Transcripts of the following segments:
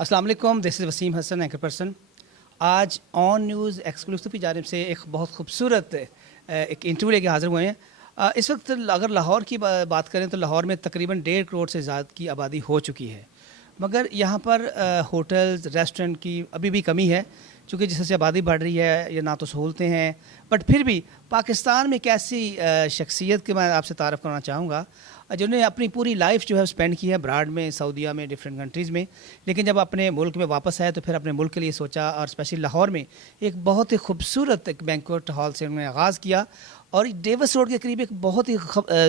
अस्सलाम वालेकुम, this is Waseem Hasan anchor person. आज ऑन न्यूज़ एक्सक्लूसिव की जानिब से एक बहुत खूबसूरत एक इंटरव्यू लेके हाज़िर हुए हैं। इस वक्त अगर लाहौर की बात करें तो लाहौर में तकरीबन 1.5 करोड़ से ज़्यादा की आबादी हो चुकी है, मगर यहाँ पर होटल्स रेस्टोरेंट की अभी भी कमी है, क्योंकि जिस तरह से आबादी बढ़ रही है या ना तो सहूलतें हैं। बट फिर भी पाकिस्तान में एक ऐसी शख्सियत के मैं आपसे तारफ़ करना चाहूँगा जिन्होंने अपनी पूरी लाइफ जो है स्पेंड की है ब्राड में, सऊदीया में, डिफरेंट कंट्रीज़ में, लेकिन जब अपने मुल्क में वापस आए तो फिर अपने मुल्क के लिए सोचा और स्पेशली लाहौर में एक बहुत ही खूबसूरत एक बैंक्वेट हॉल से उन्होंने आगाज़ किया। और डेविस रोड के करीब एक बहुत ही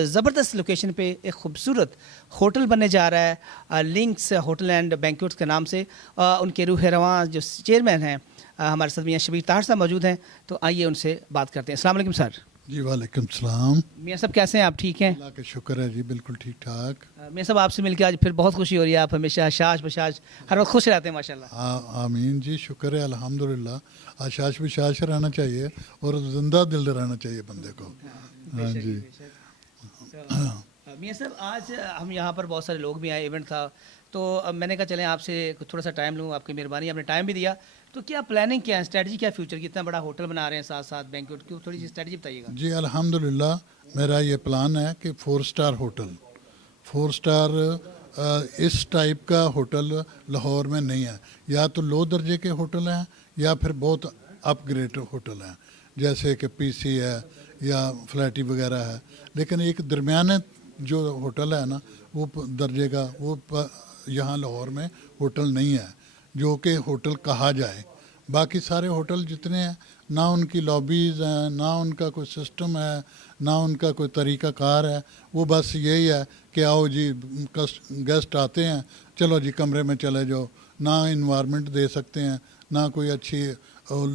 ज़बरदस्त लोकेशन पे एक खूबसूरत होटल बनने जा रहा है, लिंक्स होटल एंड बैंक्वेट्स के नाम से। उनके रूह रवां जो चेयरमैन हैं हमारे साथ मियाँ शबीर ताहर साहब मौजूद हैं, तो आइए उनसे बात करते हैं। अस्सलाम वालेकुम सर। जी वालेकुम सलाम। मियाँ साहब कैसे हैं आप? ठीक हैं? अल्लाह का शुक्र है जी, बिल्कुल ठीक ठाक। मियाँ साहब आपसे मिलकर आज फिर बहुत खुशी हो रही है। आप हमेशा शाश बशाश हर वक्त खुश रहते हैं माशाल्लाह। आमीन जी, शुक्र है अल्हम्दुलिल्लाह। आशाश विशाश रहना चाहिए और जिंदा दिल रहना चाहिए बंदे को। हाँ जी। मियाँ साहब आज हम यहाँ पर बहुत सारे लोग भी आए, इवेंट था, तो अब मैंने कहा चलें आपसे थोड़ा सा टाइम लूँ, आपकी मेहरबानी, आपने टाइम भी दिया। तो क्या प्लानिंग क्या है, स्ट्रेटजी क्या है फ्यूचर की? इतना बड़ा होटल बना रहे हैं साथ साथ बैंक्वेट की, थोड़ी सी स्ट्रेटजी बताइएगा। जी अल्हम्दुलिल्लाह, मेरा ये प्लान है कि 4 स्टार होटल, 4 स्टार इस टाइप का होटल लाहौर में नहीं है। या तो लो दर्जे के होटल हैं या फिर बहुत अपग्रेड होटल हैं, जैसे कि पीसी है या फ्लैटी वगैरह है। लेकिन एक दरमियाने जो होटल है ना, वो दर्जे का वो यहाँ लाहौर में होटल नहीं है जो कि होटल कहा जाए। बाकी सारे होटल जितने हैं, ना उनकी लॉबीज़ हैं, ना उनका कोई सिस्टम है, ना उनका कोई तरीक़ाकार है। वो बस यही है कि आओ जी, गेस्ट आते हैं, चलो जी कमरे में चले जाओ। ना इन्वायरमेंट दे सकते हैं, ना कोई अच्छी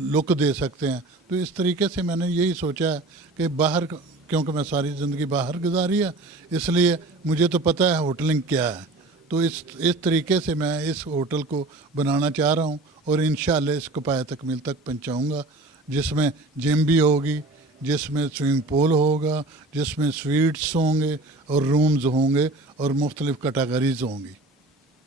लुक दे सकते हैं। तो इस तरीके से मैंने यही सोचा है कि बाहर, क्योंकि मैं सारी ज़िंदगी बाहर गुजारी है, इसलिए मुझे तो पता है होटलिंग क्या है। तो इस तरीके से मैं इस होटल को बनाना चाह रहा हूँ और इंशाअल्लाह इसको पाया तकमील तक पहुँचाऊँगा, जिसमें जिम भी होगी, जिसमें स्विमिंग पूल होगा, जिसमें स्वीट्स होंगे और रूम्स होंगे और मुख्तलिफ़ कैटेगरीज होंगी।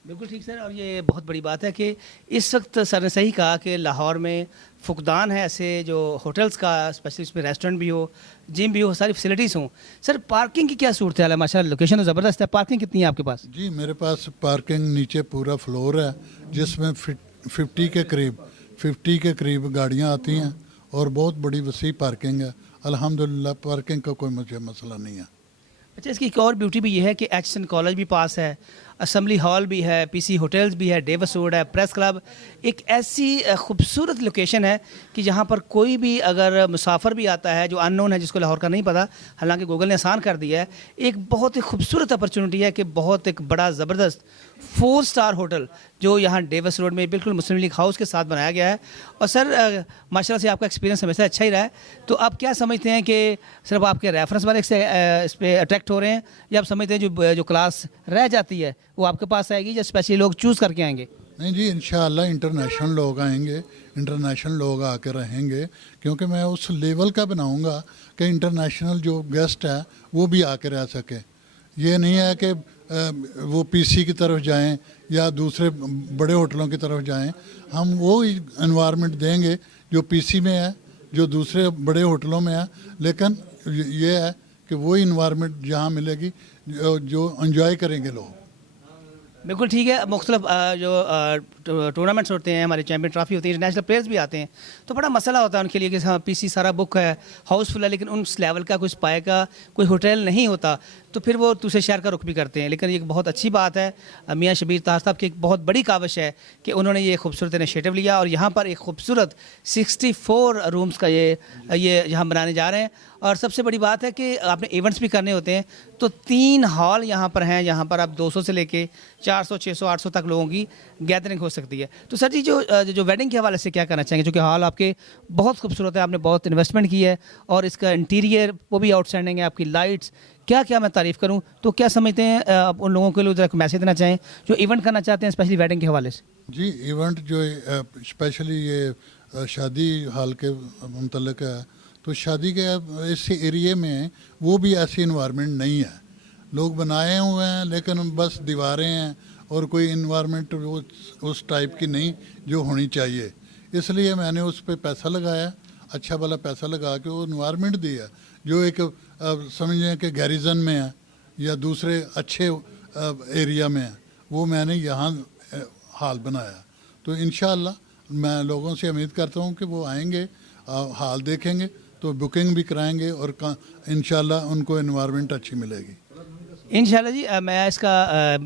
बिल्कुल ठीक सर। और ये बहुत बड़ी बात है कि इस वक्त सर ने सही कहा कि लाहौर में फुकदान है ऐसे जो होटल्स का, स्पेशली इसमें रेस्टोरेंट भी हो, जिम भी हो, सारी फैसिलिटीज़ हों। सर पार्किंग की क्या सूरत हाल है? माशाल्लाह लोकेशन तो ज़बरदस्त है, पार्किंग कितनी है आपके पास? जी मेरे पास पार्किंग नीचे पूरा फ्लोर है, जिसमें 50 के करीब गाड़ियाँ आती हैं और बहुत बड़ी वसी पार्किंग है। अल्हम्दुलिल्लाह पार्किंग का कोई मुझे मसला नहीं है। अच्छा, इसकी एक और ब्यूटी भी ये है कि एचसन कॉलेज भी पास है, असम्बली हॉल भी है, पीसी होटल्स भी है, डेविस रोड है, प्रेस क्लब। एक ऐसी खूबसूरत लोकेशन है कि जहाँ पर कोई भी अगर मुसाफिर भी आता है जो अननोन है, जिसको लाहौर का नहीं पता, हालांकि गूगल ने आसान कर दिया है, एक बहुत ही खूबसूरत अपॉर्चुनिटी है कि बहुत एक बड़ा ज़बरदस्त 4 स्टार होटल जो यहाँ डेविस रोड में बिल्कुल मुस्लिम लीग हाउस के साथ बनाया गया है। और सर माशाल्लाह से आपका एक्सपीरियंस हमेशा अच्छा ही रहा है, तो आप क्या समझते हैं कि सिर्फ आपके रेफरेंस वाले से इस पर अट्रैक्ट हो रहे हैं, या आप समझते हैं जो क्लास रह जाती है वो आपके पास आएगी, या स्पेशली लोग चूज़ करके आएंगे? नहीं जी, इंशाअल्लाह इंटरनेशनल लोग आएंगे, इंटरनेशनल लोग आकर रहेंगे, क्योंकि मैं उस लेवल का बनाऊंगा कि इंटरनेशनल जो गेस्ट है वो भी आकर रह सके। ये नहीं है कि वो पीसी की तरफ जाएं या दूसरे बड़े होटलों की तरफ जाएं। हम वो एनवायरनमेंट देंगे जो पीसी में है, जो दूसरे बड़े होटलों में है, लेकिन ये है कि वो इन्वायरमेंट जहाँ मिलेगी जो एंजॉय करेंगे लोग। बिल्कुल ठीक है। मुख्तलिफ जो टूर्नामेंट्स होते हैं, हमारी चैम्पियन ट्रॉफी होती है, इंटरनेशनल प्लेयर्स भी आते हैं, तो बड़ा मसला होता है उनके लिए कि हाँ पीसी सारा बुक है, हाउसफुल है, लेकिन उस लेवल का कोई स्पाई का कोई होटल नहीं होता, तो फिर वो दूसरे शहर का रुख भी करते हैं। लेकिन एक बहुत अच्छी बात है, मियाँ शबीर ताहर साहब की एक बहुत बड़ी काविश है कि उन्होंने ये खूबसूरत इनिशिएटिव लिया और यहाँ पर एक खूबसूरत 64 रूम्स का ये यहाँ बनाने जा रहे हैं। और सबसे बड़ी बात है कि आपने इवेंट्स भी करने होते हैं, तो 3 हॉल यहाँ पर हैं, जहाँ पर आप 200 से लेके 400, 600, 800 तक लोगों की गैदरिंग हो सकती है। तो सर जी जो वेडिंग के हवाले से क्या करना चाहेंगे? क्योंकि हॉल आपके बहुत खूबसूरत है, आपने बहुत इन्वेस्टमेंट की है और इसका इंटीरियर वो भी आउटस्टैंडिंग है, आपकी लाइट्स, क्या क्या मैं तारीफ़ करूँ। तो क्या समझते हैं आप उन लोगों के लिए एक मैसेज देना चाहें जो इवेंट करना चाहते हैं, स्पेशली वेडिंग के हवाले से? जी इवेंट जो स्पेशली ये शादी हॉल के मुतल्लिक है, तो शादी के इस एरिए में वो भी ऐसी इन्वायरमेंट नहीं है। लोग बनाए हुए हैं लेकिन बस दीवारें हैं اور کوئی انوائرمنٹ اس ٹائپ کی نہیں جو ہونی چاہیے. اس لیے میں نے اس پہ پیسہ لگایا, اچھا بھلا پیسہ لگا کے وہ انوائرمنٹ دیا جو ایک سمجھیں کہ گیریزن میں ہے یا دوسرے اچھے ایریا میں ہے, وہ میں نے یہاں حال بنایا. تو انشاءاللہ میں لوگوں سے امید کرتا ہوں کہ وہ آئیں گے, حال دیکھیں گے تو بکنگ بھی کرائیں گے اور انشاءاللہ ان کو انوائرمنٹ اچھی ملے گی. انشاءاللہ جی. میں اس کا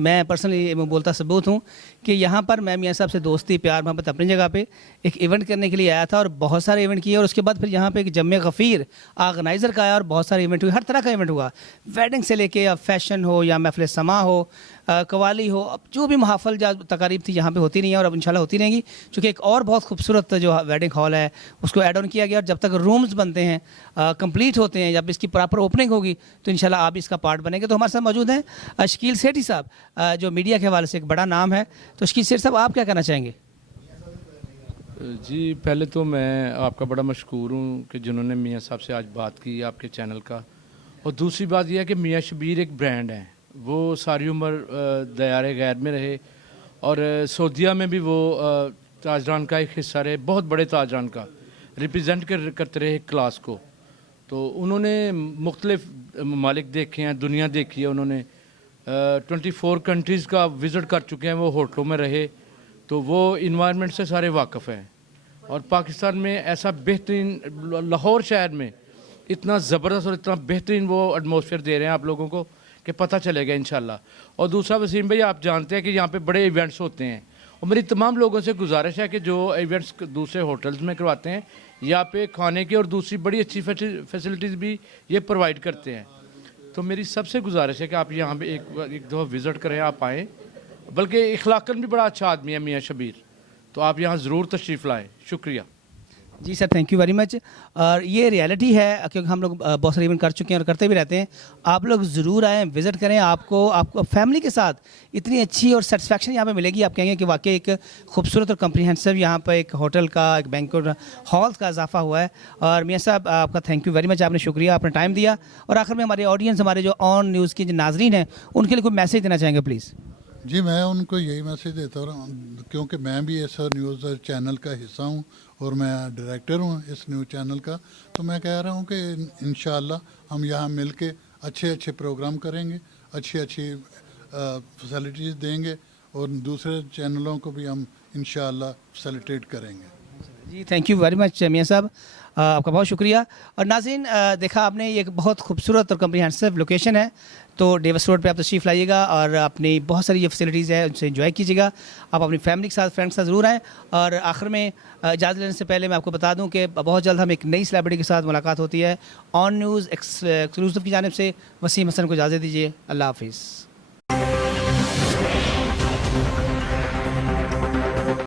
میں پرسنلی بولتا ثبوت ہوں کہ یہاں پر میں میاں صاحب سے دوستی پیار محبت اپنی جگہ پہ ایک ایونٹ کرنے کے لیے آیا تھا اور بہت سارے ایونٹ کیے, اور اس کے بعد پھر یہاں پہ ایک جمع غفیر آرگنائزر کا آیا اور بہت سارے ایونٹ ہوئے, ہر طرح کا ایونٹ ہوا, ویڈنگ سے لے کے اب فیشن ہو یا محفل سما ہو, قوالی ہو, اب جو بھی محافل تقاریب تھی یہاں پہ ہوتی رہی ہیں اور اب انشاءاللہ ہوتی رہیں گی. چونکہ ایک اور بہت خوبصورت جو ویڈنگ ہال ہے اس کو ایڈ آن کیا گیا, اور جب تک رومز بنتے ہیں کمپلیٹ ہوتے ہیں, جب اس کی پراپر اوپننگ ہوگی تو انشاءاللہ آپ اس کا پارٹ بنیں گے. تو ہمارے ساتھ موجود ہیں شکیل سیٹھی صاحب جو میڈیا کے حوالے سے ایک بڑا نام ہے. تو شکیل سیٹھی صاحب آپ کیا کہنا چاہیں گے؟ جی پہلے تو میں آپ کا بڑا مشکور ہوں کہ جنہوں نے میاں صاحب سے آج بات کی آپ کے چینل کا. اور دوسری بات یہ ہے کہ میاں شبیر ایک برانڈ ہے, وہ ساری عمر دیار غیر میں رہے اور سعودیہ میں بھی وہ تاجران کا ایک حصہ رہے, بہت بڑے تاجران کا ریپرزینٹ کرتے رہے کلاس کو. تو انہوں نے مختلف ممالک دیکھے ہیں, دنیا دیکھی ہے, انہوں نے 24 کنٹریز کا وزٹ کر چکے ہیں, وہ ہوٹلوں میں رہے, تو وہ انوائرمنٹ سے سارے واقف ہیں. اور پاکستان میں ایسا بہترین, لاہور شہر میں اتنا زبردست اور اتنا بہترین وہ ایٹماسفیئر دے رہے ہیں آپ لوگوں کو کہ پتہ چلے گا انشاءاللہ. اور دوسرا وسیم بھائی, آپ جانتے ہیں کہ یہاں پہ بڑے ایونٹس ہوتے ہیں, اور میری تمام لوگوں سے گزارش ہے کہ جو ایونٹس دوسرے ہوٹلز میں کرواتے ہیں یہاں پہ کھانے کی اور دوسری بڑی اچھی فیسلٹیز بھی یہ پرووائڈ کرتے ہیں. تو میری سب سے گزارش ہے کہ آپ یہاں پہ ایک دفعہ وزٹ کریں, آپ آئیں. بلکہ اخلاقاً بھی بڑا اچھا آدمی ہے میاں شبیر, تو آپ یہاں ضرور تشریف لائیں. شکریہ. جی سر, تھینک یو ویری مچ. اور یہ ریالٹی ہے کیونکہ ہم لوگ بہت سارے ایونٹ کر چکے ہیں اور کرتے بھی رہتے ہیں. آپ لوگ ضرور آئیں, وزٹ کریں. آپ کو فیملی کے ساتھ اتنی اچھی اور سیٹسفیکشن یہاں پہ ملے گی, آپ کہیں گے کہ واقعی ایک خوبصورت اور کمپریہنسو یہاں پہ ایک ہوٹل کا, ایک بینکوٹ ہال کا اضافہ ہوا ہے. اور میاں صاحب آپ کا تھینک یو ویری مچ, آپ نے شکریہ, آپ نے ٹائم دیا. اور آخر میں ہمارے آڈینس, ہمارے جو آن نیوز کے جو ناظرین ہیں, ان کے لیے کوئی میسیج دینا چاہیں گے پلیز؟ جی میں ان کو یہی میسیج دیتا ہوں کیونکہ میں بھی اس نیوز چینل کا حصہ ہوں اور میں ڈائریکٹر ہوں اس نیوز چینل کا. تو میں کہہ رہا ہوں کہ انشاءاللہ ہم یہاں مل کے اچھے پروگرام کریں گے, اچھی فیسلٹیز دیں گے, اور دوسرے چینلوں کو بھی ہم انشاءاللہ فیسیلیٹیٹ کریں گے. جی تھینک یو ویری مچ میاں صاحب, آپ کا بہت شکریہ. اور ناظرین, دیکھا آپ نے, یہ ایک بہت خوبصورت اور کمپریہنسو لوکیشن ہے. تو ڈیوس روڈ پہ آپ تشریف لائیے گا اور اپنی بہت ساری یہ فیسلٹیز ہے ان سے انجوائے کیجیے گا. آپ اپنی فیملی کے ساتھ, فرینڈ کے ساتھ ضرور آئیں. اور آخر میں اجازت لینے سے پہلے میں آپ کو بتا دوں کہ بہت جلد ہم ایک نئی سیلیبریٹی کے ساتھ ملاقات ہوتی ہے. آن نیوز ایکسکلوسیو کی جانب سے وسیم حسن کو اجازت دیجیے. اللہ حافظ.